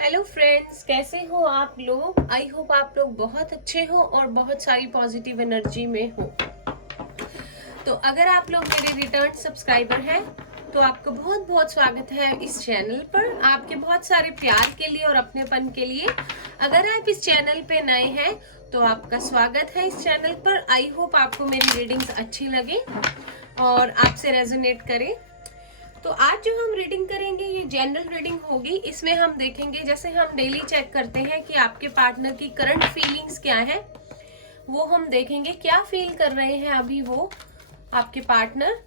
Hello friends, कैसे हो आप लोग। आई होप आप लोग बहुत अच्छे हो और बहुत सारी पॉजिटिव एनर्जी में हो। तो अगर आप लोग मेरे रिटर्न सब्सक्राइबर हैं तो आपको बहुत बहुत स्वागत है इस चैनल पर, आपके बहुत सारे प्यार के लिए और अपनेपन के लिए। अगर आप इस चैनल पे नए हैं तो आपका स्वागत है इस चैनल पर। आई होप आपको मेरी रीडिंग्स अच्छी लगे और आपसे रेजोनेट करे। तो आज जो हम रीडिंग करेंगे ये जनरल रीडिंग होगी। इसमें हम देखेंगे, जैसे हम डेली चेक करते हैं कि आपके पार्टनर की करंट फीलिंग्स क्या है, वो हम देखेंगे क्या फील कर रहे हैं अभी वो आपके पार्टनर।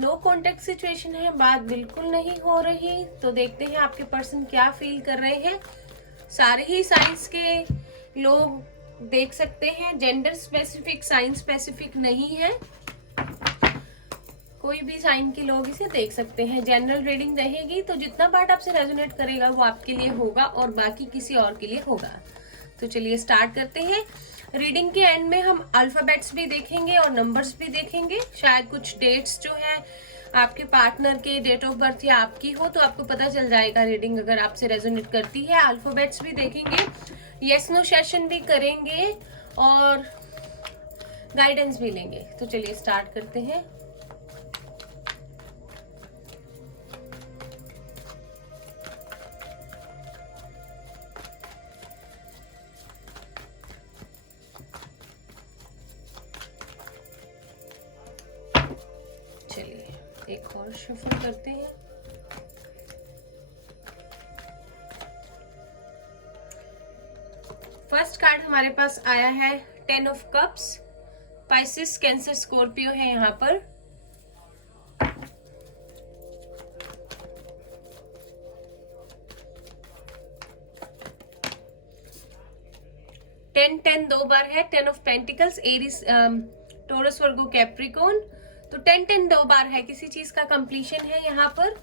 नो कॉन्टेक्ट सिचुएशन है, बात बिल्कुल नहीं हो रही। तो देखते हैं आपके पर्सन क्या फील कर रहे हैं। सारे ही साइंस के लोग देख सकते हैं, जेंडर स्पेसिफिक साइन स्पेसिफिक नहीं है, कोई भी साइन के लोग इसे देख सकते हैं। जनरल रीडिंग रहेगी तो जितना पार्ट आपसे रेजोनेट करेगा वो आपके लिए होगा और बाकी किसी और के लिए होगा। तो चलिए स्टार्ट करते हैं। रीडिंग के एंड में हम अल्फाबेट्स भी देखेंगे और नंबर्स भी देखेंगे। शायद कुछ डेट्स जो है आपके पार्टनर के डेट ऑफ बर्थ या आपकी हो तो आपको पता चल जाएगा रीडिंग अगर आपसे रेजोनेट करती है। अल्फाबेट्स भी देखेंगे, यस नो सेशन भी करेंगे और गाइडेंस भी लेंगे। तो चलिए स्टार्ट करते हैं। चलिए एक और शफल करते हैं। फर्स्ट कार्ड हमारे पास आया है 10 of cups. Pisces, Cancer, Scorpio है यहाँ पर। टेन टेन दो बार है। 10 of pentacles, Aries, Taurus, Virgo, Capricorn. तो 10 10 दो बार है, किसी चीज का कंप्लीशन है यहाँ पर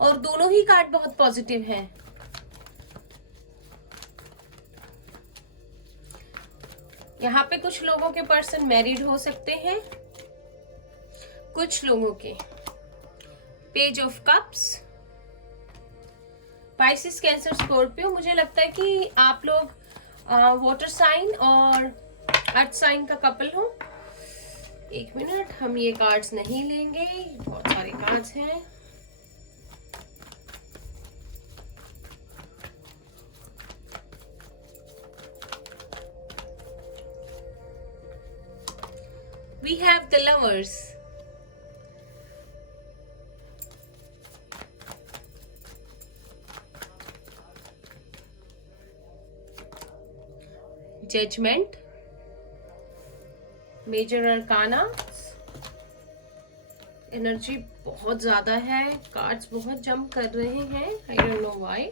और दोनों ही कार्ड बहुत पॉजिटिव हैं। यहाँ पे कुछ लोगों के पर्सन मैरिड हो सकते हैं, कुछ लोगों के। Page of cups, Pisces, Cancer, Scorpio. मुझे लगता है कि आप लोग वाटर साइन और अर्थ साइन का कपल हो। एक मिनट, हम ये कार्ड्स नहीं लेंगे, बहुत सारे कार्ड्स हैं। We have the lovers. Judgment. Major arcana. Energy बहुत ज्यादा है, कार्ड्स बहुत जंप कर रहे हैं, I don't know why.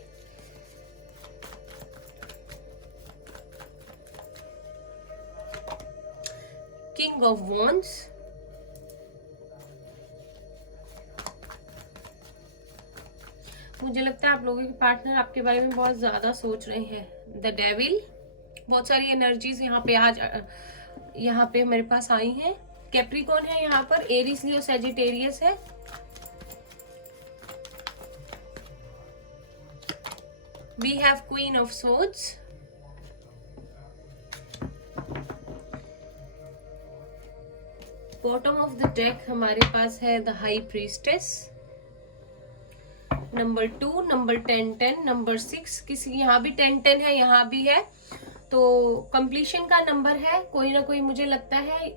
King of wands. मुझे लगता है आप लोगों के पार्टनर आपके बारे में बहुत ज्यादा सोच रहे हैं। The devil. बहुत सारी एनर्जीज यहाँ पे आज यहाँ पे मेरे पास आई हैं। कैप्रिकॉन है यहाँ पर, एरिस, लियो, सैजिटेरियस है। We have queen of swords. Bottom of the deck हमारे पास है the high priestess. Number 2, number 10 10, number 6, किसी यहाँ भी 10 10 है, यहाँ भी है। तो कंप्लीशन का नंबर है कोई ना कोई। मुझे लगता है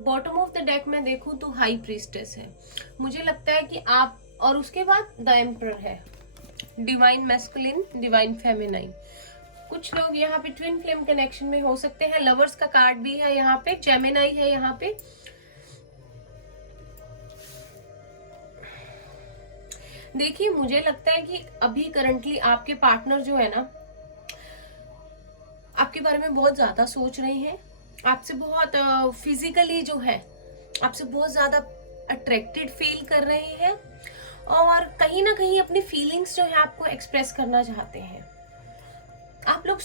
बॉटम ऑफ द डेक में देखूं तो हाई प्रीस्टेस है। मुझे लगता है कि आप, और उसके बाद द एम्परर है। Divine masculine, divine feminine. कुछ लोग यहाँ पे ट्विन फ्लेम कनेक्शन में हो सकते हैं। लवर्स का कार्ड भी है यहाँ पे, जेमिनाई है यहाँ पे। देखिए मुझे लगता है कि अभी करंटली आपके पार्टनर जो है ना आपके बारे में बहुत ज्यादा सोच रहे हैं। आपसे बहुत फिजिकली जो है आपसे बहुत ज्यादा अट्रैक्टेड फील कर रहे हैं और कहीं ना कहीं अपनी फीलिंग्स जो है आपको एक्सप्रेस करना चाहते हैं। आप लोग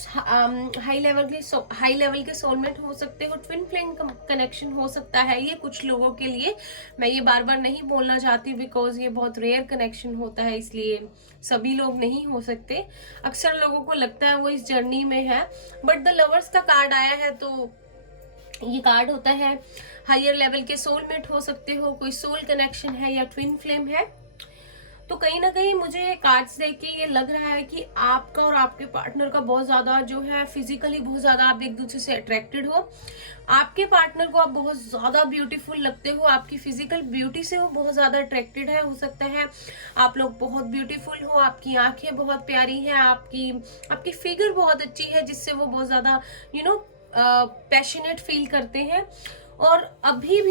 हाई लेवल के सोलमेट हो सकते हो, ट्विन फ्लेम कनेक्शन हो सकता है ये कुछ लोगों के लिए। मैं ये बार बार नहीं बोलना चाहती बिकॉज ये बहुत रेयर कनेक्शन होता है, इसलिए सभी लोग नहीं हो सकते। अक्सर लोगों को लगता है वो इस जर्नी में है, बट द लवर्स का कार्ड आया है तो ये कार्ड होता है हायर लेवल के सोलमेट हो सकते हो, कोई सोल कनेक्शन है या ट्विन फ्लेम है। तो कहीं ना कहीं मुझे कार्ड्स देख के ये लग रहा है कि आपका और आपके पार्टनर का बहुत ज्यादा जो है फिजिकली बहुत ज्यादा आप एक दूसरे से अट्रैक्टेड हो। आपके पार्टनर को आप बहुत ज्यादा ब्यूटीफुल लगते हो, आपकी फिजिकल ब्यूटी से वो बहुत ज्यादा अट्रैक्टेड है। हो सकता है आप लोग बहुत ब्यूटीफुल हो, आपकी आंखें बहुत प्यारी हैं, आपकी फिगर बहुत अच्छी है जिससे वो बहुत ज्यादा पैशनेट फील करते हैं। और अभी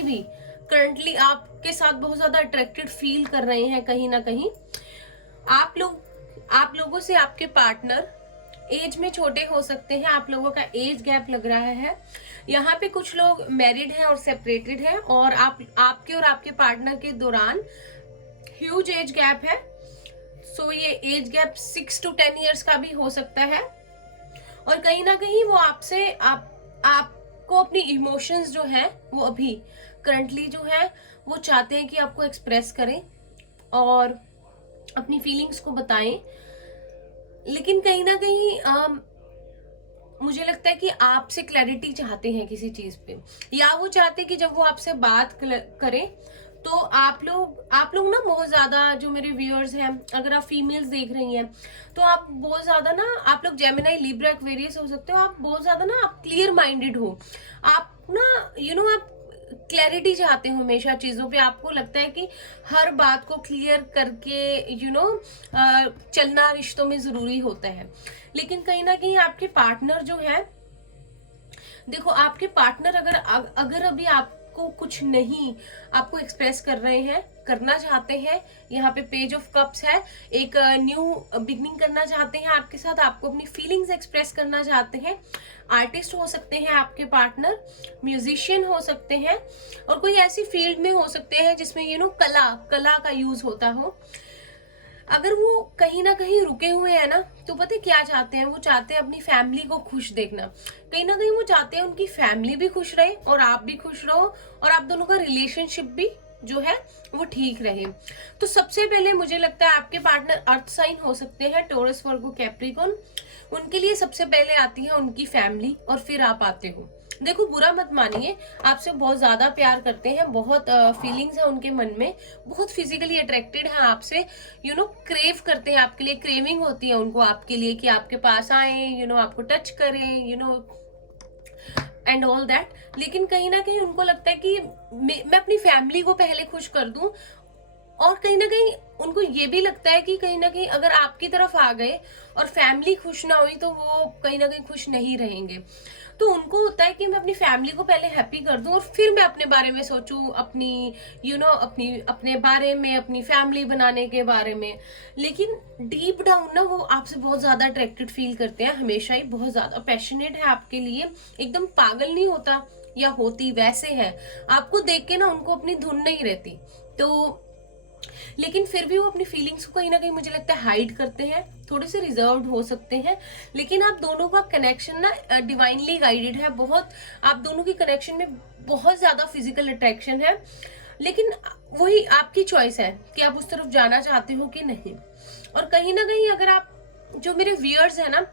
भी करंटली आपके साथ बहुत ज्यादा अट्रैक्टेड फील कर रहे हैं कहीं ना कहीं। आप लोगों से आपके पार्टनर एज में छोटे हो सकते हैं, आप लोगों का एज गैप लग रहा है। यहाँ पे कुछ लोग मैरिड हैं और सेपरेटेड हैं, और आपके और आपके पार्टनर के दौरान ह्यूज एज गैप है। सो ये एज गैप 6 to 10 years का भी हो सकता है। और कहीं ना कहीं वो आपको अपनी इमोशंस जो है वो अभी करंटली जो है वो चाहते हैं कि आपको एक्सप्रेस करें और अपनी फीलिंग्स को बताएं। लेकिन कहीं ना कहीं मुझे लगता है कि आपसे क्लैरिटी चाहते हैं किसी चीज पे, या वो चाहते हैं कि जब वो आपसे बात करें तो आप लोग ना बहुत ज्यादा, जो मेरे व्यूअर्स हैं, अगर आप फीमेल्स देख रही हैं तो आप बहुत ज्यादा ना, आप लोग जेमिनी, लिब्रा, एक्वेरियस हो सकते हो। आप बहुत ज्यादा ना आप क्लियर माइंडेड हो, आप ना आप क्लैरिटी चाहते हो हमेशा चीजों पे। आपको लगता है कि हर बात को क्लियर करके चलना रिश्तों में जरूरी होता है। लेकिन कहीं ना कहीं आपके पार्टनर जो है, देखो आपके पार्टनर अगर अभी आपको कुछ नहीं आपको एक्सप्रेस करना चाहते हैं, यहाँ पे पेज ऑफ कप्स है, एक न्यू बिगनिंग करना चाहते हैं आपके साथ, आपको अपनी फीलिंग्स एक्सप्रेस करना चाहते हैं। आर्टिस्ट हो सकते हैं आपके पार्टनर, म्यूजिशियन हो सकते हैं, और कोई ऐसी फील्ड में हो सकते हैं जिसमें कला का यूज होता हो। अगर वो कहीं ना कहीं रुके हुए हैं ना, तो पता है क्या चाहते हैं? वो चाहते हैं अपनी फैमिली को खुश देखना। कहीं ना कहीं वो चाहते हैं उनकी फैमिली भी खुश रहे और आप भी खुश रहो, और आप दोनों का रिलेशनशिप भी जो है वो ठीक रहे। तो सबसे पहले मुझे लगता है आपके पार्टनर अर्थ साइन हो सकते हैं, टॉरस, वर्गो, कैप्रिकॉर्न। उनके लिए सबसे पहले आती है उनकी फैमिली, और फिर आप आते हो। देखो बुरा मत मानिए, आपसे बहुत ज्यादा प्यार करते हैं, बहुत फीलिंग्स है उनके मन में, बहुत फिजिकली अट्रैक्टेड है आपसे, क्रेव करते हैं आपके लिए, क्रेविंग होती है उनको आपके लिए कि आपके पास आए, आपको टच करें, एंड ऑल दैट। लेकिन कहीं ना कहीं उनको लगता है कि मैं अपनी फैमिली को पहले खुश कर दूं, और कहीं ना कहीं उनको ये भी लगता है कि कहीं ना कहीं अगर आपकी तरफ आ गए और फैमिली खुश ना हुई तो वो कहीं ना कहीं खुश नहीं रहेंगे। तो उनको होता है कि मैं अपनी फैमिली को पहले हैप्पी कर दूं और फिर मैं अपने बारे में सोचूं, अपने बारे में, अपनी फैमिली बनाने के बारे में। लेकिन डीप डाउन ना वो आपसे बहुत ज्यादा अट्रैक्टेड फील करते हैं, हमेशा ही बहुत ज्यादा पैशनेट है आपके लिए, एकदम पागल नहीं होता या होती, वैसे है। आपको देख के ना उनको अपनी धुन नहीं रहती। तो लेकिन फिर भी वो अपनी फीलिंग्स को कहीं ना कहीं मुझे लगता है हाइड करते हैं, थोड़े से रिजर्व्ड हो सकते हैं। लेकिन आप दोनों का कनेक्शन ना डिवाइनली गाइडेड है, बहुत आप दोनों की कनेक्शन में बहुत ज्यादा फिजिकल अट्रैक्शन है। लेकिन वही आपकी चॉइस है कि आप उस तरफ जाना चाहते हो कि नहीं। और कहीं ना कहीं अगर आप, जो मेरे व्यूअर्स है ना,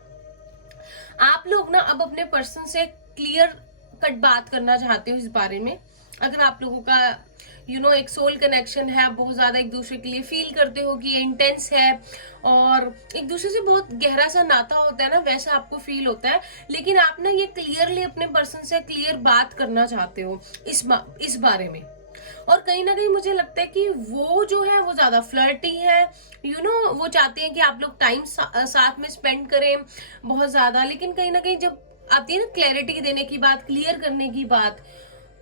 आप लोग ना अब अपने पर्सन से क्लियर कट बात करना चाहते हो इस बारे में। अगर आप लोगों का एक सोल कनेक्शन है, आप बहुत ज्यादा एक दूसरे के लिए फील करते हो कि ये इंटेंस है और एक दूसरे से बहुत गहरा सा नाता होता है ना, वैसा आपको फील होता है। लेकिन आप ना ये क्लियरली अपने पर्सन से क्लियर बात करना चाहते हो इस बारे में। और कहीं ना कहीं मुझे लगता है कि वो जो है वो ज्यादा फ्लर्टी है, वो चाहते हैं कि आप लोग टाइम साथ में स्पेंड करें बहुत ज्यादा। लेकिन कहीं ना कहीं जब आती है ना क्लैरिटी देने की बात, क्लियर करने की बात,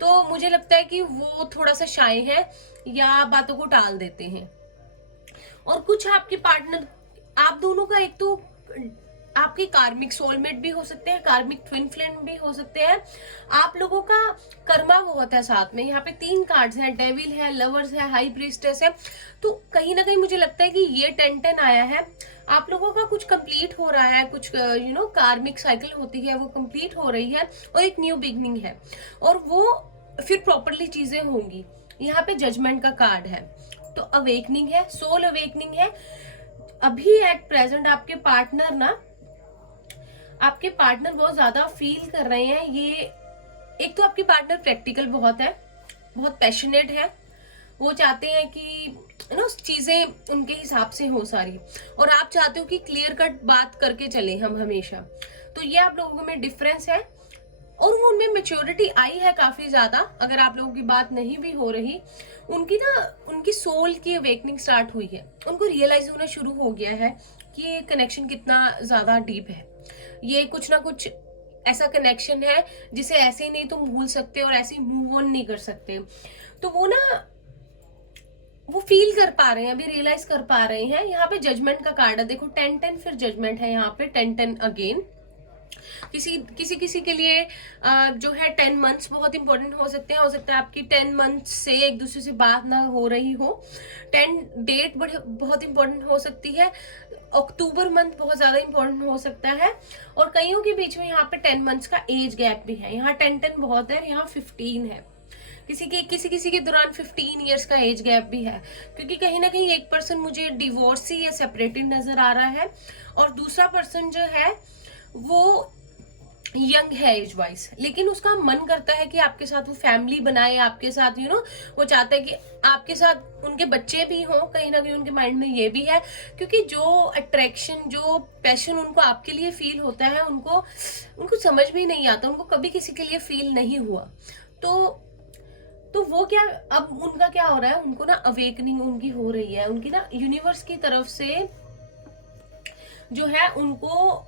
तो मुझे लगता है कि वो थोड़ा सा शाय है या बातों को टाल देते हैं। और कुछ आपके पार्टनर, आप दोनों का एक तो आपके कार्मिक सोलमेट भी हो सकते हैं, कार्मिक ट्विन फ्लेम भी हो सकते हैं। आप लोगों का कर्मा बहुत है साथ में। यहाँ पे 3 कार्ड्स हैं, डेविल है, लवर्स है, हाई प्रीस्टेस है। तो कहीं ना कहीं मुझे लगता है कि ये 10-10 आया है। आप लोगों का कुछ कंप्लीट हो रहा है, कुछ कार्मिक साइकिल होती है वो कंप्लीट हो रही है और एक न्यू बिगनिंग है, और वो फिर प्रॉपरली चीजें होंगी। यहाँ पे जजमेंट का कार्ड है, तो अवेकनिंग है, सोल अवेकनिंग है। अभी एट प्रेजेंट आपके पार्टनर बहुत ज्यादा फील कर रहे हैं ये। एक तो आपके पार्टनर प्रैक्टिकल बहुत है, बहुत पैशनेट है, वो चाहते हैं कि चीजें उनके हिसाब से हो सारी, और आप चाहते हो कि क्लियर कट बात करके चले हम हमेशा। तो ये आप लोगों में डिफरेंस है, और वो उनमें मेच्योरिटी आई है काफी ज्यादा। अगर आप लोगों की बात नहीं भी हो रही, उनकी सोल की अवेकनिंग स्टार्ट हुई है, उनको रियलाइज होना शुरू हो गया है कि ये कनेक्शन कितना ज्यादा डीप है। ये कुछ ना कुछ ऐसा कनेक्शन है जिसे ऐसे ही नहीं तुम भूल सकते और ऐसे ही मूव ऑन नहीं कर सकते। तो वो फील कर पा रहे हैं, अभी रियलाइज कर पा रहे हैं। यहाँ पे जजमेंट का कार्ड है, देखो 10-10 फिर जजमेंट है, यहाँ पे 10-10 अगेन। किसी के लिए जो है 10 मंथ्स बहुत इंपॉर्टेंट हो सकते हैं। हो सकता है आपकी 10 मंथ्स से एक दूसरे से बात ना हो रही हो। 10 डेट बहुत इंपॉर्टेंट हो सकती है। अक्टूबर मंथ बहुत ज्यादा इंपॉर्टेंट हो सकता है, और कईयों के बीच में यहाँ पे 10 मंथ्स का एज गैप भी है। यहाँ 10-10 बहुत है, यहाँ 15 है। किसी के दौरान 15 इयर्स का एज गैप भी है, क्योंकि कहीं ना कहीं एक पर्सन मुझे डिवोर्सी या सेपरेटेड नजर आ रहा है, और दूसरा पर्सन जो है वो यंग है एज वाइज, लेकिन उसका मन करता है कि आपके साथ वो फैमिली बनाए, आपके साथ वो चाहता है कि आपके साथ उनके बच्चे भी हों। कहीं ना कहीं उनके माइंड में ये भी है, क्योंकि जो अट्रैक्शन, जो पैशन उनको आपके लिए फील होता है, उनको समझ भी नहीं आता, उनको कभी किसी के लिए फील नहीं हुआ। तो वो क्या, अब उनका क्या हो रहा है, उनको ना अवेकनिंग उनकी हो रही है, उनकी ना यूनिवर्स की तरफ से जो है उनको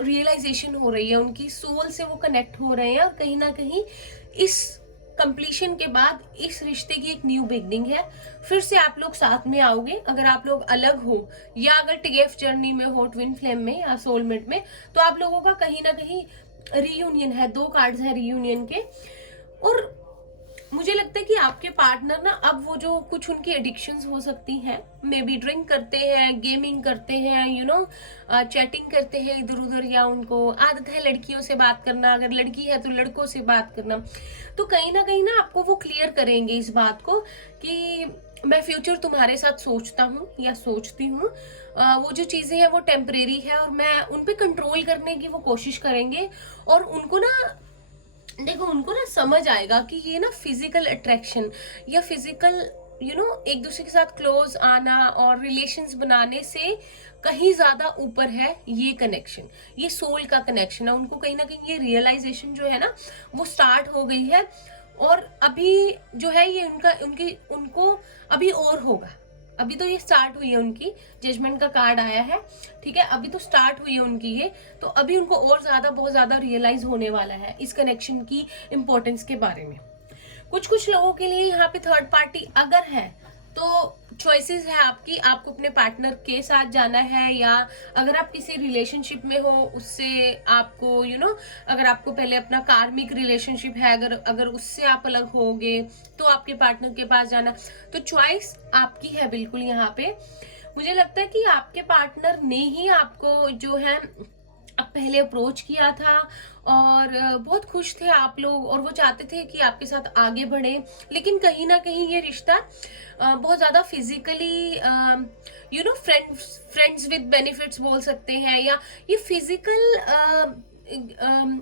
रियलाइजेशन हो रही है, उनकी सोल से वो कनेक्ट हो रहे हैं, और कहीं ना कहीं इस कंप्लीशन के बाद इस रिश्ते की एक न्यू बिगनिंग है। फिर से आप लोग साथ में आओगे। अगर आप लोग अलग हो या अगर टीएफ जर्नी में हो, ट्विन फ्लेम में या सोलमेट में, तो आप लोगों का कहीं ना कहीं रीयूनियन है। 2 कार्ड्स है रीयूनियन के, और मुझे लगता है कि आपके पार्टनर ना अब वो जो कुछ उनकी एडिक्शंस हो सकती हैं, मे बी ड्रिंक करते हैं, गेमिंग करते हैं, चैटिंग करते हैं इधर उधर, या उनको आदत है लड़कियों से बात करना, अगर लड़की है तो लड़कों से बात करना। तो कहीं ना आपको वो क्लियर करेंगे इस बात को कि मैं फ्यूचर तुम्हारे साथ सोचता हूँ या सोचती हूँ। वो जो चीजें हैं वो टेम्परेरी है, और मैं उन पे कंट्रोल करने की वो कोशिश करेंगे। और उनको ना समझ आएगा कि ये ना फिजिकल अट्रैक्शन या फिजिकल एक दूसरे के साथ क्लोज आना और रिलेशंस बनाने से कहीं ज्यादा ऊपर है ये कनेक्शन, ये सोल का कनेक्शन है। उनको कहीं ना कहीं ये रियलाइजेशन जो है ना वो स्टार्ट हो गई है, और अभी जो है ये उनको अभी और होगा। अभी तो ये स्टार्ट हुई है उनकी, जजमेंट का कार्ड आया है, ठीक है, अभी तो स्टार्ट हुई है उनकी ये। तो अभी उनको और ज्यादा, बहुत ज्यादा रियलाइज होने वाला है इस कनेक्शन की इंपॉर्टेंस के बारे में। कुछ लोगों के लिए यहाँ पे थर्ड पार्टी अगर है तो चॉइसेस है आपकी, आपको अपने पार्टनर के साथ जाना है, या अगर आप किसी रिलेशनशिप में हो उससे आपको अगर आपको पहले अपना कार्मिक रिलेशनशिप है, अगर उससे आप अलग होगे तो आपके पार्टनर के पास जाना। तो चॉइस आपकी है बिल्कुल यहाँ पे। मुझे लगता है कि आपके पार्टनर ने ही आपको जो है पहले अप्रोच किया था, और बहुत खुश थे आप लोग, और वो चाहते थे कि आपके साथ आगे बढ़े। लेकिन कहीं ना कहीं ये रिश्ता बहुत ज्यादा फिजिकली फ्रेंड्स विद बेनिफिट्स बोल सकते हैं, या ये फिजिकल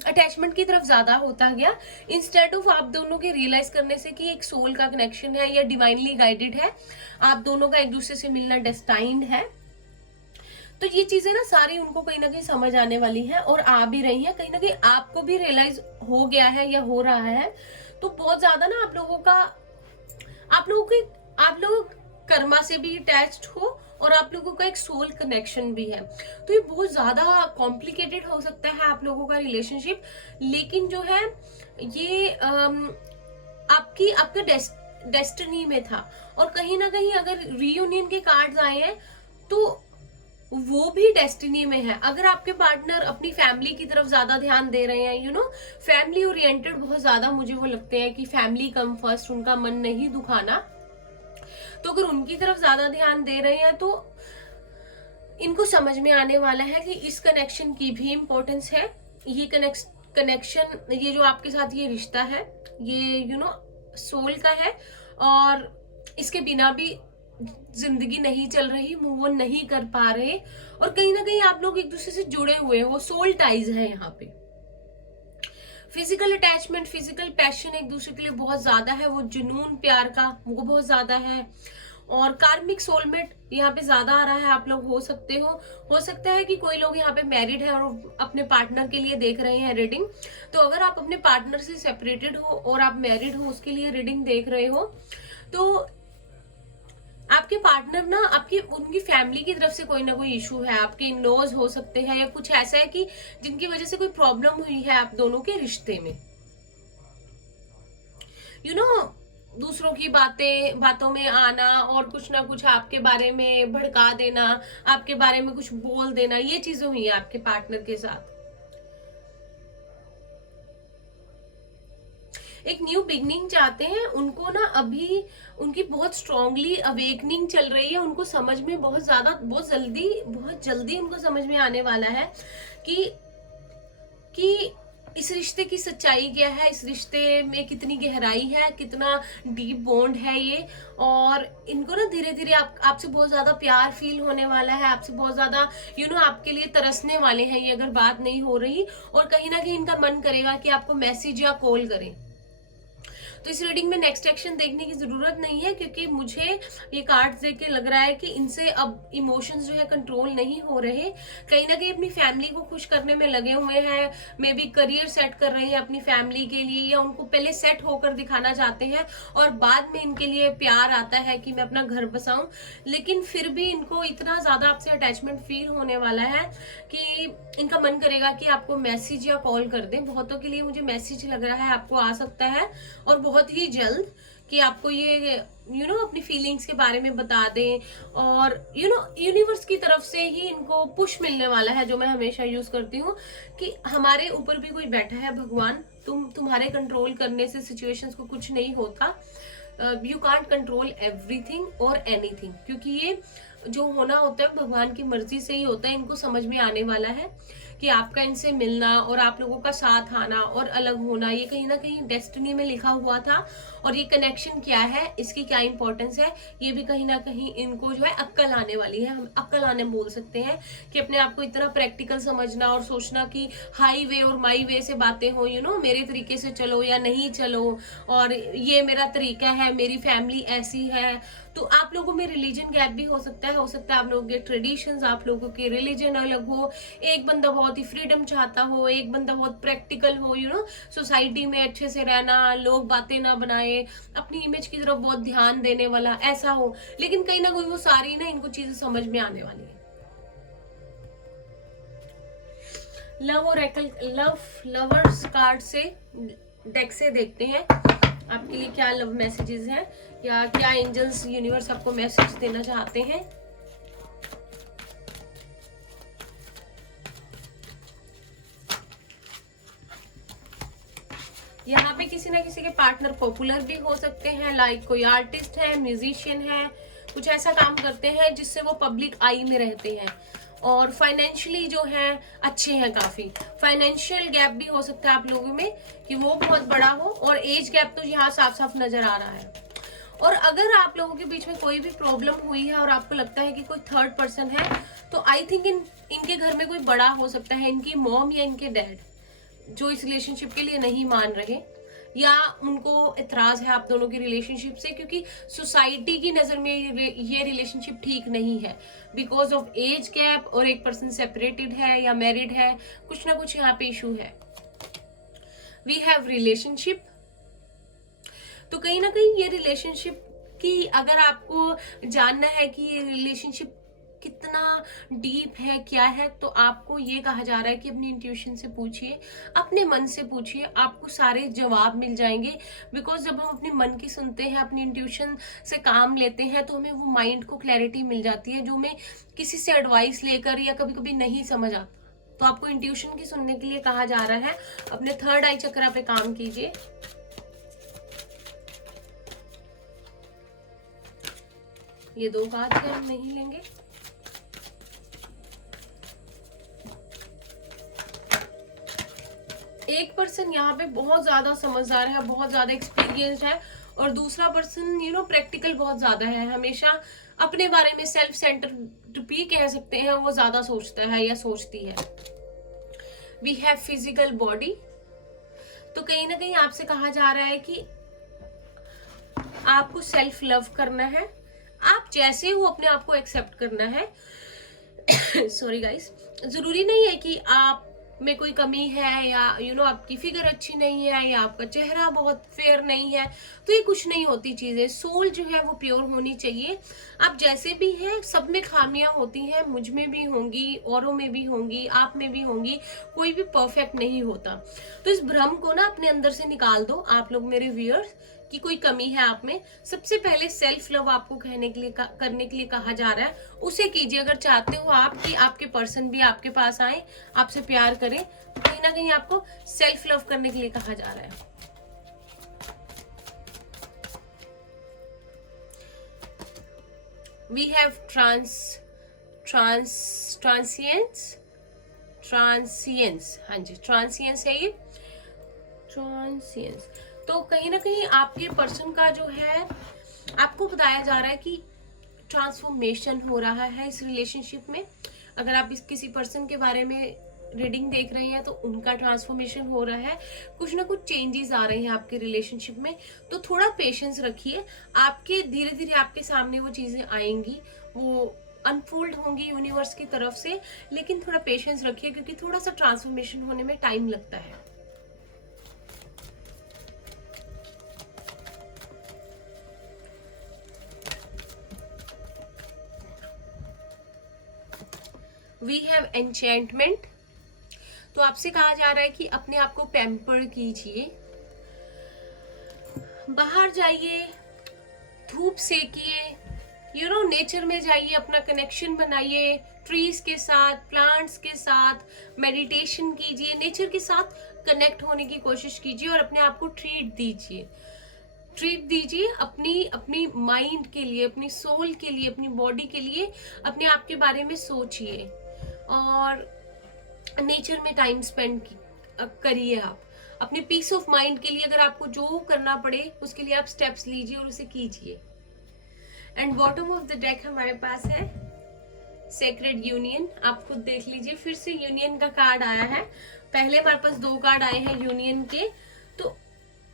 अटैचमेंट की तरफ ज्यादा होता गया, इंस्टेड ऑफ आप दोनों के रियलाइज करने से कि एक सोल का कनेक्शन है या डिवाइनली गाइडेड है, आप दोनों का एक दूसरे से मिलना डेस्टाइन्ड है। तो ये चीजें ना सारी उनको कहीं ना कहीं समझ आने वाली है, और आ भी रही है। कहीं ना कहीं आपको भी रियलाइज हो गया है या हो रहा है। तो बहुत ज्यादा ना आप लोग कर्मा से भी अटैच्ड हो, और आप लोगों का एक सोल कनेक्शन भी है। तो ये बहुत ज्यादा कॉम्प्लिकेटेड हो सकता है आप लोगों का रिलेशनशिप, लेकिन जो है ये आपके डेस्टिनी में था। और कहीं ना कहीं अगर रीयूनियन के कार्ड्स आए हैं तो वो भी डेस्टिनी में है। अगर आपके पार्टनर अपनी फैमिली की तरफ ज्यादा ध्यान दे रहे हैं, फैमिली ओरिएंटेड बहुत ज्यादा, मुझे वो लगते हैं कि फैमिली कम फर्स्ट, उनका मन नहीं दुखाना। तो अगर उनकी तरफ ज्यादा ध्यान दे रहे हैं तो इनको समझ में आने वाला है कि इस कनेक्शन की भी इम्पोर्टेंस है। ये कनेक्शन, ये जो आपके साथ ये रिश्ता है, ये सोल का है, और इसके बिना भी जिंदगी नहीं चल रही, मूव ऑन नहीं कर पा रहे, और कहीं ना कहीं आप लोग एक दूसरे से जुड़े हुए हैं, वो सोल टाइज है। यहाँ पे फिजिकल अटैचमेंट, फिजिकल पैशन एक दूसरे के लिए बहुत ज्यादा है, वो जुनून प्यार का वो बहुत ज्यादा है। और कार्मिक सोलमेट यहाँ पे ज्यादा आ रहा है। आप लोग हो सकता है कि कोई लोग यहाँ पे मैरिड है और अपने पार्टनर के लिए देख रहे हैं रीडिंग। तो अगर आप अपने पार्टनर से सेपरेटेड हो और आप मैरिड हो, उसके लिए रीडिंग देख रहे हो, तो आपके पार्टनर ना उनकी फैमिली की तरफ से कोई ना कोई इशू है, आपके इन लॉज हो सकते हैं, या कुछ ऐसा है कि जिनकी वजह से कोई प्रॉब्लम हुई है आप दोनों के रिश्ते में। दूसरों की बातों में आना और कुछ ना कुछ आपके बारे में भड़का देना, आपके बारे में कुछ बोल देना, ये चीजें हुई है आपके पार्टनर के साथ। एक न्यू बिगनिंग चाहते हैं उनको ना, अभी उनकी बहुत स्ट्रांगली अवेकनिंग चल रही है, उनको समझ में बहुत जल्दी उनको समझ में आने वाला है कि इस रिश्ते की सच्चाई क्या है, इस रिश्ते में कितनी गहराई है, कितना डीप बॉन्ड है ये। और इनको ना धीरे धीरे आपसे बहुत ज्यादा प्यार फील होने वाला है, आपसे बहुत ज्यादा आपके लिए तरसने वाले हैं ये, अगर बात नहीं हो रही। और कहीं ना कहीं इनका मन करेगा कि आपको मैसेज या कॉल करें। तो इस रीडिंग में नेक्स्ट एक्शन देखने की जरूरत नहीं है, क्योंकि मुझे ये कार्ड्स देख के लग रहा है कि इनसे अब इमोशंस जो है कंट्रोल नहीं हो रहे, कहीं ना कहीं अपनी फैमिली को खुश करने में लगे हुए हैं, मे बी करियर सेट कर रहे हैं अपनी फैमिली के लिए, या उनको पहले सेट होकर दिखाना चाहते हैं और बाद में इनके लिए प्यार आता है कि मैं अपना घर बसाऊं। लेकिन फिर भी इनको इतना ज्यादा आपसे अटैचमेंट फील होने वाला है कि इनका मन करेगा कि आपको मैसेज या कॉल कर दें। बहुतों के लिए मुझे मैसेज लग रहा है आपको आ सकता है, और बहुत ही जल्द, कि आपको ये अपनी फीलिंग्स के बारे में बता दें। और यूनिवर्स की तरफ से ही इनको पुश मिलने वाला है, जो मैं हमेशा यूज करती हूँ, कि हमारे ऊपर भी कोई बैठा है भगवान, तुम्हारे कंट्रोल करने से सिचुएशंस को कुछ नहीं होता। यू कांट कंट्रोल एवरीथिंग और एनीथिंग, क्योंकि ये जो होना होता है भगवान की मर्जी से ही होता है। इनको समझ में आने वाला है कि आपका इनसे मिलना और आप लोगों का साथ आना और अलग होना, ये कहीं ना कहीं डेस्टिनी में लिखा हुआ था। और ये कनेक्शन क्या है, इसकी क्या इंपॉर्टेंस है, ये भी कहीं ना कहीं इनको जो है अक्ल आने वाली है। हम अक्ल आने बोल सकते हैं कि अपने आप को इतना प्रैक्टिकल समझना और सोचना कि हाई वे और माई वे से बातें हो, मेरे तरीके से चलो या नहीं चलो, और ये मेरा तरीका है, मेरी फैमिली ऐसी है। तो आप लोगों में रिलीजन गैप भी हो सकता है आप लोगों के ट्रेडिशंस, आप लोगों के रिलीजन अलग हो। एक बंदा बहुत ही फ्रीडम चाहता हो, एक बंदा बहुत प्रैक्टिकल हो, सोसाइटी में अच्छे से रहना, लोग बातें ना बनाए, अपनी इमेज की तरफ बहुत ध्यान देने वाला, ऐसा हो। लेकिन कहीं ना कहीं वो सारी ना इनको चीजें समझ में आने वाली है। लवर्स कार्ड से, डेक से देखते हैं आपके लिए क्या लव मैसेजेस हैं, या क्या एंजल्स यूनिवर्स आपको मैसेज देना चाहते हैं। यहाँ पे किसी ना किसी के पार्टनर पॉपुलर भी हो सकते हैं, लाइक कोई आर्टिस्ट है, म्यूजिशियन है, कुछ ऐसा काम करते हैं जिससे वो पब्लिक आई में रहते हैं। और फाइनेंशियली जो है अच्छे हैं काफी। फाइनेंशियल गैप भी हो सकता है आप लोगों में कि वो बहुत बड़ा हो, और एज गैप तो यहाँ साफ साफ नजर आ रहा है। और अगर आप लोगों के बीच में कोई भी प्रॉब्लम हुई है और आपको लगता है कि कोई थर्ड पर्सन है, तो आई थिंक इनके घर में कोई बड़ा हो सकता है, इनकी मॉम या इनके डैड, जो इस रिलेशनशिप के लिए नहीं मान रहे, या उनको एतराज है आप दोनों की रिलेशनशिप से, क्योंकि सोसाइटी की नजर में ये रिलेशनशिप ठीक नहीं है, बिकॉज ऑफ एज गैप, और एक पर्सन सेपरेटेड है या मैरिड है, कुछ ना कुछ यहाँ पे इशू है। वी हैव रिलेशनशिप, तो कहीं ना कहीं ये रिलेशनशिप की, अगर आपको जानना है कि ये रिलेशनशिप कितना डीप है, क्या है, तो आपको ये कहा जा रहा है कि अपनी इंट्यूशन से पूछिए, अपने मन से पूछिए, आपको सारे जवाब मिल जाएंगे। बिकॉज जब हम अपने मन की सुनते हैं, अपनी इंट्यूशन से काम लेते हैं, तो हमें वो माइंड को क्लैरिटी मिल जाती है, जो हमें किसी से एडवाइस लेकर या कभी कभी नहीं समझ आता। तो आपको इंट्यूशन की सुनने के लिए कहा जा रहा है। अपने थर्ड आई चक्रा पे काम कीजिए। ये 2 कार्ड हम नहीं लेंगे। एक पर्सन यहाँ पे बहुत ज्यादा समझदार है, बहुत ज्यादा एक्सपीरियंस्ड है, और दूसरा पर्सन प्रैक्टिकल बहुत ज्यादा है, हमेशा अपने बारे में सेल्फ सेंटर भी कह सकते हैं, वो ज्यादा सोचता है या सोचती है। वी हैव फिजिकल बॉडी, तो कहीं ना कहीं आपसे कहा जा रहा है कि आपको सेल्फ लव करना है, आप जैसे हो अपने आप को एक्सेप्ट करना है। सॉरी गाइस, जरूरी नहीं है कि आप में कोई कमी है या आपकी फिगर अच्छी नहीं है या आपका चेहरा बहुत फेयर नहीं है, तो ये कुछ नहीं होती चीजें। सोल जो है वो प्योर होनी चाहिए। आप जैसे भी हैं, सब में खामियां होती हैं, मुझ में भी होंगी, औरों में भी होंगी, आप में भी होंगी, कोई भी परफेक्ट नहीं होता। तो इस भ्रम को ना अपने अंदर से निकाल दो आप लोग मेरे व्यूअर्स, कि कोई कमी है आप में। सबसे पहले सेल्फ लव आपको करने के लिए कहा जा रहा है, उसे कीजिए। अगर चाहते हो आप कि आपके पर्सन भी आपके पास आए, आपसे प्यार करें, तो कहीं ना कहीं आपको सेल्फ लव करने के लिए कहा जा रहा है। वी हैव ट्रांसियंस, हाँ जी, ट्रांसियंस है ये, ट्रांसियंस। तो कहीं ना कहीं आपके पर्सन का जो है, आपको बताया जा रहा है कि ट्रांसफॉर्मेशन हो रहा है इस रिलेशनशिप में। अगर आप इस किसी पर्सन के बारे में रीडिंग देख रहे हैं तो उनका ट्रांसफॉर्मेशन हो रहा है, कुछ ना कुछ चेंजेस आ रहे हैं आपके रिलेशनशिप में। तो थोड़ा पेशेंस रखिए, आपके धीरे धीरे आपके सामने वो चीजें आएंगी, वो अनफोल्ड होंगी यूनिवर्स की तरफ से, लेकिन थोड़ा पेशेंस रखिए क्योंकि थोड़ा सा ट्रांसफॉर्मेशन होने में टाइम लगता है। वी हैव एन्चेंटमेंट, तो आपसे कहा जा रहा है कि अपने आप को पैम्पर कीजिए, बाहर जाइए, धूप सेकिए, नेचर में जाइए, अपना कनेक्शन बनाइए ट्रीज के साथ, प्लांट्स के साथ, मेडिटेशन कीजिए, नेचर के साथ कनेक्ट होने की कोशिश कीजिए और अपने आप को ट्रीट दीजिए अपनी माइंड के लिए, अपनी सोल के लिए, अपनी बॉडी के लिए। अपने आप के बारे में सोचिए और नेचर में टाइम स्पेंड करिए। आप अपने पीस ऑफ माइंड के लिए, अगर आपको जो करना पड़े उसके लिए आप स्टेप्स लीजिए और उसे कीजिए। And bottom of the deck हमारे पास है सेक्रेड यूनियन। आप खुद देख लीजिए, फिर से यूनियन का कार्ड आया है। पहले हमारे पास 2 कार्ड आए हैं यूनियन के। तो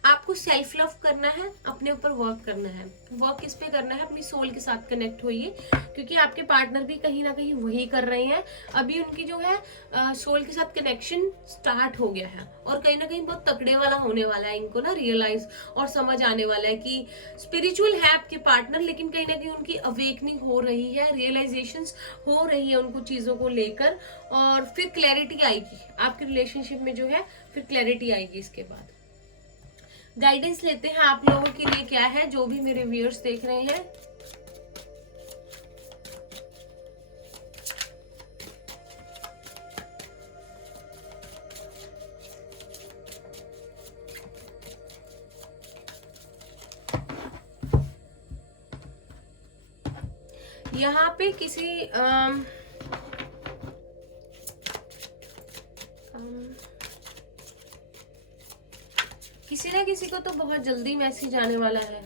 आपको सेल्फ लव करना है, अपने ऊपर वर्क करना है। वर्क किस पे करना है? अपनी सोल के साथ कनेक्ट होइए, क्योंकि आपके पार्टनर भी कहीं ना कहीं वही कर रहे हैं। अभी उनकी जो है सोल के साथ कनेक्शन स्टार्ट हो गया है और कहीं ना कहीं बहुत तगड़े वाला होने वाला है। इनको ना रियलाइज और समझ आने वाला है कि स्पिरिचुअल है आपके पार्टनर, लेकिन कहीं ना कहीं उनकी अवेकनिंग हो रही है, रियलाइजेशंस हो रही है उनको चीजों को लेकर, और फिर क्लैरिटी आएगी आपके रिलेशनशिप में जो है, फिर क्लैरिटी आएगी इसके बाद। गाइडेंस लेते हैं आप लोगों के लिए क्या है, जो भी मेरे व्यूअर्स देख रहे हैं। यहाँ पे किसी किसी ना किसी को तो बहुत जल्दी मैसेज आने वाला है।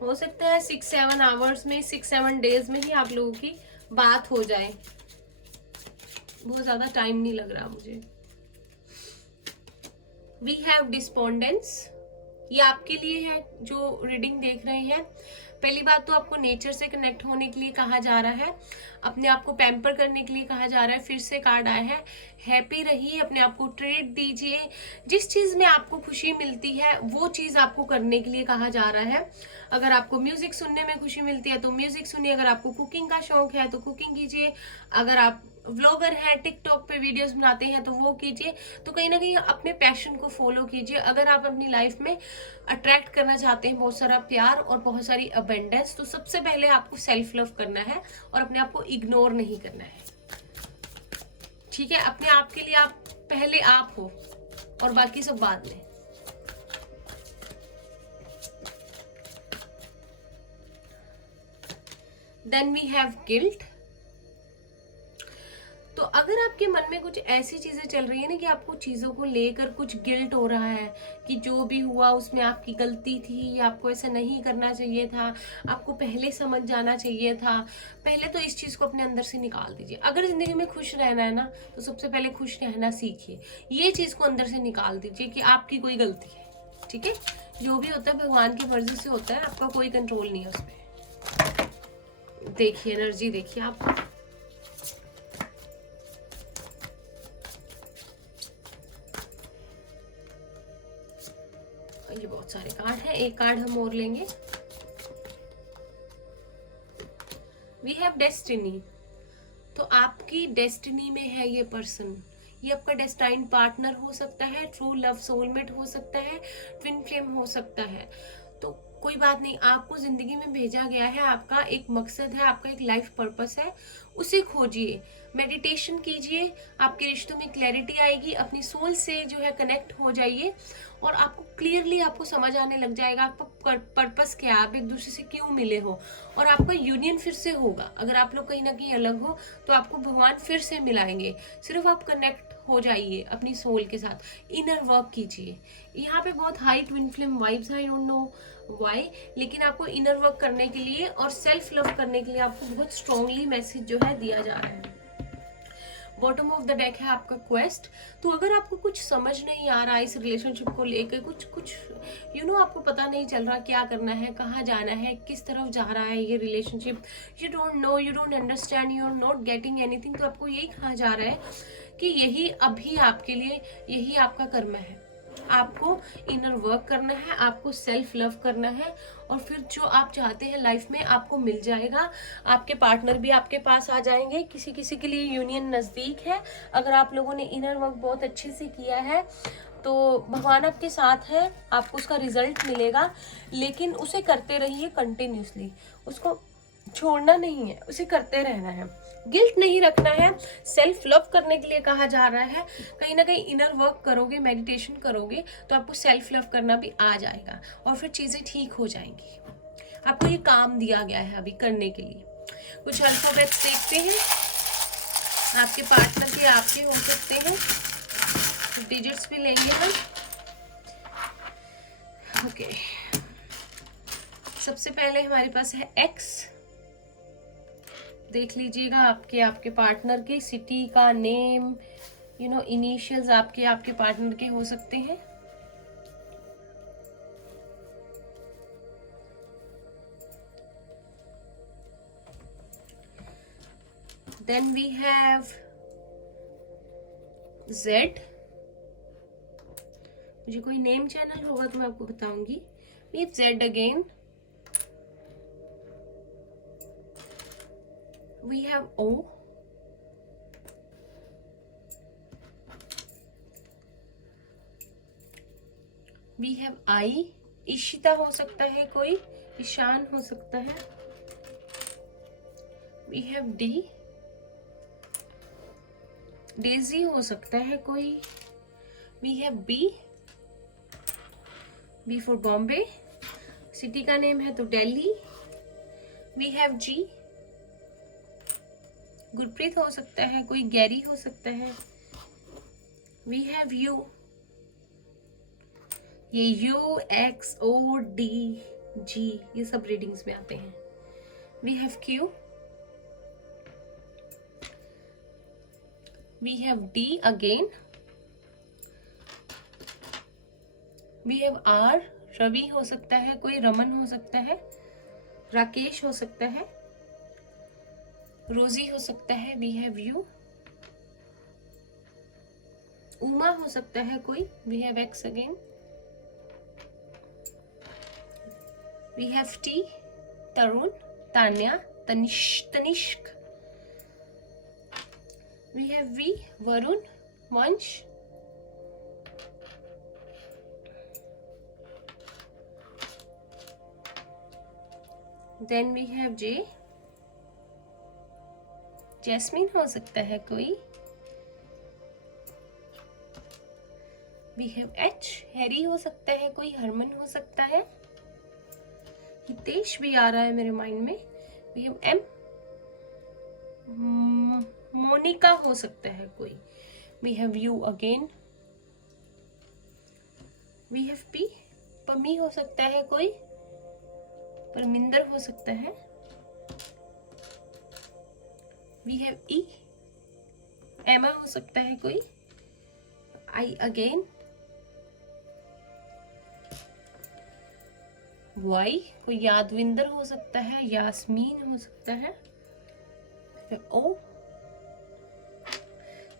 हो सकता है 6-7 आवर्स में, 6-7 डेज में ही आप लोगों की बात हो जाए। बहुत ज्यादा टाइम नहीं लग रहा मुझे। वी हैव डिस्पोंडेंस, ये आपके लिए है जो रीडिंग देख रहे हैं। पहली बात तो आपको नेचर से कनेक्ट होने के लिए कहा जा रहा है, अपने आप को पैम्पर करने के लिए कहा जा रहा है। फिर से कार्ड आया है हैप्पी रहिए, अपने आप को ट्रीट दीजिए। जिस चीज में आपको खुशी मिलती है वो चीज आपको करने के लिए कहा जा रहा है। अगर आपको म्यूजिक सुनने में खुशी मिलती है तो म्यूजिक सुनिए, अगर आपको कुकिंग का शौक है तो कुकिंग कीजिए, अगर आप व्लॉगर है, टिकटॉक पे वीडियोस बनाते हैं तो वो कीजिए। तो कहीं ना कहीं अपने पैशन को फॉलो कीजिए। अगर आप अपनी लाइफ में अट्रैक्ट करना चाहते हैं बहुत सारा प्यार और बहुत सारी अबेंडेंस, तो सबसे पहले आपको सेल्फ लव करना है और अपने आप को इग्नोर नहीं करना है। ठीक है, अपने आप के लिए आप पहले आप हो और बाकी सब बाद में। देन वी हैव गिल्ट, तो अगर आपके मन में कुछ ऐसी चीजें चल रही है ना कि आपको चीजों को लेकर कुछ गिल्ट हो रहा है कि जो भी हुआ उसमें आपकी गलती थी, आपको ऐसा नहीं करना चाहिए था, आपको पहले समझ जाना चाहिए था, पहले तो इस चीज को अपने अंदर से निकाल दीजिए। अगर जिंदगी में खुश रहना है ना तो सबसे पहले खुश रहना सीखिए। ये चीज को अंदर से निकाल दीजिए कि आपकी कोई गलती है। ठीक है, जो भी होता है भगवान की मर्जी से होता है, आपका कोई कंट्रोल नहीं है उसमें। देखिए एनर्जी, देखिए आप। ये बहुत सारे कार्ड हैं, एक कार्ड हम और लेंगे। We have destiny. तो आपकी डेस्टिनी में है ये पर्सन, ये आपका डेस्टाइन पार्टनर हो सकता है, ट्रू लव सोलमेट हो सकता है, ट्विन फ्लेम हो सकता है। तो कोई बात नहीं, आपको जिंदगी में भेजा गया है, आपका एक मकसद है, आपका एक लाइफ पर्पस है, उसे खोजिए, मेडिटेशन कीजिए, आपके रिश्तों में क्लैरिटी आएगी, अपनी सोल से जो है कनेक्ट हो जाइए और आपको क्लियरली आपको समझ आने लग जाएगा आपका पर्पस क्या है, आप एक दूसरे से क्यों मिले हो, और आपका यूनियन फिर से होगा। अगर आप लोग कहीं ना कहीं अलग हो तो आपको भगवान फिर से मिलाएंगे। सिर्फ आप कनेक्ट हो जाइए अपनी सोल के साथ, इनर वर्क कीजिए। यहाँ पे बहुत हाई ट्विन फ्लेम वाइब्स हैं, आई डोंट नो व्हाई, लेकिन आपको इनर वर्क करने के लिए और सेल्फ लव करने के लिए आपको बहुत स्ट्रांगली मैसेज जो है दिया जा रहा है। बॉटम ऑफ द डेक है आपका क्वेस्ट। तो अगर आपको कुछ समझ नहीं आ रहा है इस रिलेशनशिप को लेकर, कुछ आपको पता नहीं चल रहा क्या करना है, कहाँ जाना है, किस तरफ जा रहा है ये relationship, you don't know, you don't understand, you are not getting anything, तो आपको यही कहा जा रहा है कि यही अभी आपके लिए, यही आपका कर्म है। आपको इनर वर्क करना है, आपको सेल्फ लव करना है, और फिर जो आप चाहते हैं लाइफ में आपको मिल जाएगा। आपके पार्टनर भी आपके पास आ जाएंगे। किसी किसी के लिए यूनियन नजदीक है। अगर आप लोगों ने इनर वर्क बहुत अच्छे से किया है तो भगवान आपके साथ है, आपको उसका रिजल्ट मिलेगा। लेकिन उसे करते रहिए कंटिन्यूसली, उसको छोड़ना नहीं है, उसे करते रहना है, गिल्ट नहीं रखना है। सेल्फ लव करने के लिए कहा जा रहा है। कहीं ना कहीं इनर वर्क करोगे, मेडिटेशन करोगे तो आपको सेल्फ लव करना भी आ जाएगा और फिर चीजें ठीक हो जाएंगी। आपको ये काम दिया गया है अभी करने के लिए। कुछ अल्फाबेट्स देखते हैं, आपके पार्टनर के आपके हो सकते हैं, डिजिट्स भी लेंगे हम। ओके, सबसे पहले हमारे पास है एक्स। देख लीजिएगा आपके पार्टनर की सिटी का नेम, इनिशियल्स आपके पार्टनर के हो सकते हैं। Then we have Z. मुझे कोई नेम चैनल होगा तो मैं आपको बताऊंगी। We have Z again. We have O. We have I. Ishita हो सकता है कोई, ईशान हो सकता है। We have D. डेजी हो सकता है कोई। We have B. B for Bombay. City का नेम है तो Delhi. We have G. Gurpreet हो सकता है कोई, गैरी हो सकता है। We have U. ये U, X, O, D, G, ये सब रीडिंग्स में आते हैं। We have Q. We have D again. We have R. Ravi हो सकता है कोई, रमन हो सकता है, राकेश हो सकता है, रोजी हो सकता है। We have you. उमा हो सकता है कोई। We have X again. We have T. Tarun, Tanya, Tanishk. We have V. Varun, Vansh. Then we have J. Jasmine हो सकता है कोई। We have H. हैरी हो सकता है कोई, हरमन हो सकता है, हितेश भी आ रहा है मेरे माइंड में। We have M. मोनिका हो सकता है कोई, we have U again, we have P, Pammi हो सकता है कोई, परमिंदर हो सकता है, वी हैव ई, एमा हो सकता है कोई, आई अगेन, वाई कोई यादविंदर हो सकता है, यास्मीन हो सकता है, ओ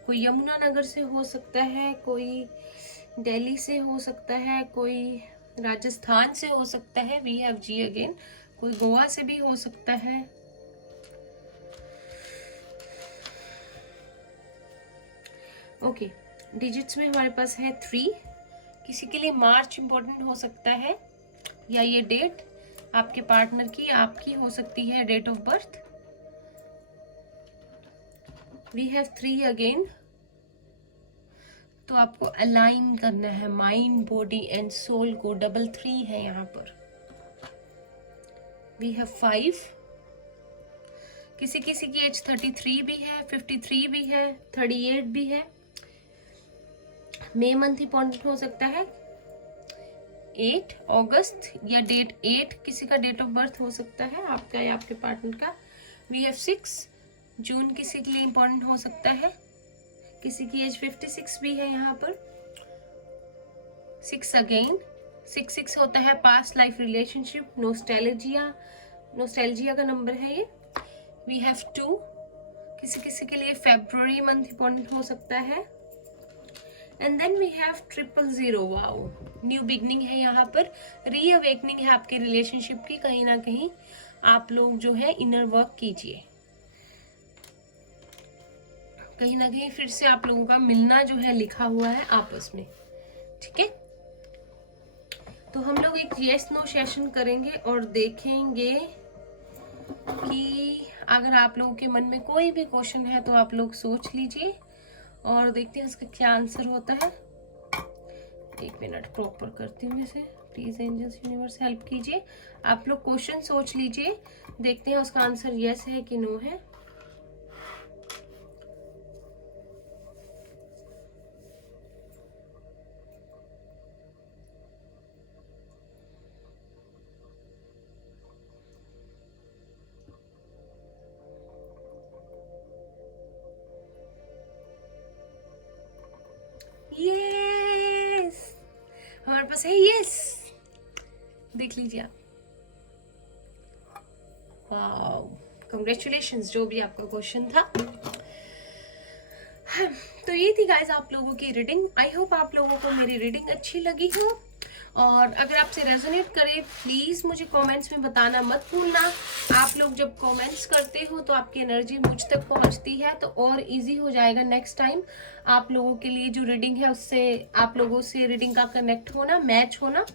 कोई यमुनानगर से हो सकता है, कोई दिल्ली से हो सकता है, कोई राजस्थान से हो सकता है, वी हैव जी अगेन, कोई गोवा से भी हो सकता है, ओके डिजिट्स में हमारे पास है 3, किसी के लिए मार्च इंपॉर्टेंट हो सकता है, या ये डेट आपके पार्टनर की आपकी हो सकती है, date of birth, we have 3 again, तो आपको अलाइन करना है माइंड बॉडी एंड सोल को, 3 है यहाँ पर, वी हैव 5, किसी किसी की एज 33 भी है, 53 भी है, 38 भी है, मई मंथ इंपॉर्टेंट हो सकता है, 8 अगस्त या डेट 8 किसी का डेट ऑफ बर्थ हो सकता है, आपका या आपके पार्टनर का, वी हैव 6 जून किसी के लिए इंपॉर्टेंट हो सकता है, किसी की एज 56 भी है यहाँ पर, 6 अगेन, 6 होता है पास्ट लाइफ रिलेशनशिप, नोस्टैल्जिया का नंबर है ये, वी हैव 2 किसी किसी के लिए फेब्रुअरी मंथ इंपॉर्टेंट हो सकता है, and then we have 000, wow new beginning है यहाँ पर, रीअवेकनिंग है आपके रिलेशनशिप की, कहीं ना कहीं आप लोग जो है इनर वर्क कीजिए, कहीं ना कहीं फिर से आप लोगों का मिलना जो है लिखा हुआ है आपस में, ठीक है। तो हम लोग एक यस नो सेशन करेंगे और देखेंगे कि अगर आप लोगों के मन में कोई भी क्वेश्चन है तो आप लोग सोच लीजिए और देखते हैं उसका क्या आंसर होता है। 1 मिनट प्रॉपर करती हूँ इसे, प्लीज एंजल्स यूनिवर्स हेल्प कीजिए। आप लोग क्वेश्चन सोच लीजिए, देखते हैं उसका आंसर यस है कि नो है। यस, हमारे पास है यस, देख लीजिए आप। वाओ, कांग्रेचुलेशंस जो भी आपका क्वेश्चन था। तो ये थी गाइस आप लोगों की रीडिंग। आई होप आप लोगों को मेरी रीडिंग अच्छी लगी हो, और अगर आपसे रेजोनेट करे प्लीज मुझे कमेंट्स में बताना मत भूलना। आप लोग जब कमेंट्स करते हो तो आपकी एनर्जी मुझ तक पहुंचती है, तो और इजी हो जाएगा नेक्स्ट टाइम आप लोगों के लिए जो रीडिंग है उससे आप लोगों से रीडिंग का कनेक्ट होना, मैच होना।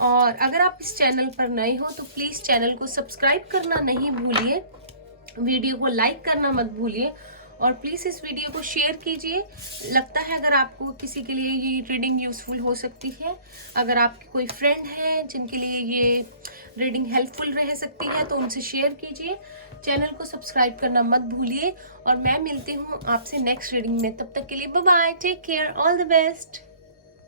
और अगर आप इस चैनल पर नए हो तो प्लीज चैनल को सब्सक्राइब करना नहीं भूलिए, वीडियो को लाइक करना मत भूलिए, और प्लीज इस वीडियो को शेयर कीजिए। लगता है अगर आपको किसी के लिए ये रीडिंग यूजफुल हो सकती है, अगर आपके कोई फ्रेंड है जिनके लिए ये रीडिंग हेल्पफुल रह सकती है तो उनसे शेयर कीजिए। चैनल को सब्सक्राइब करना मत भूलिए, और मैं मिलती हूँ आपसे नेक्स्ट रीडिंग में। तब तक के लिए bye bye, take care, all the best.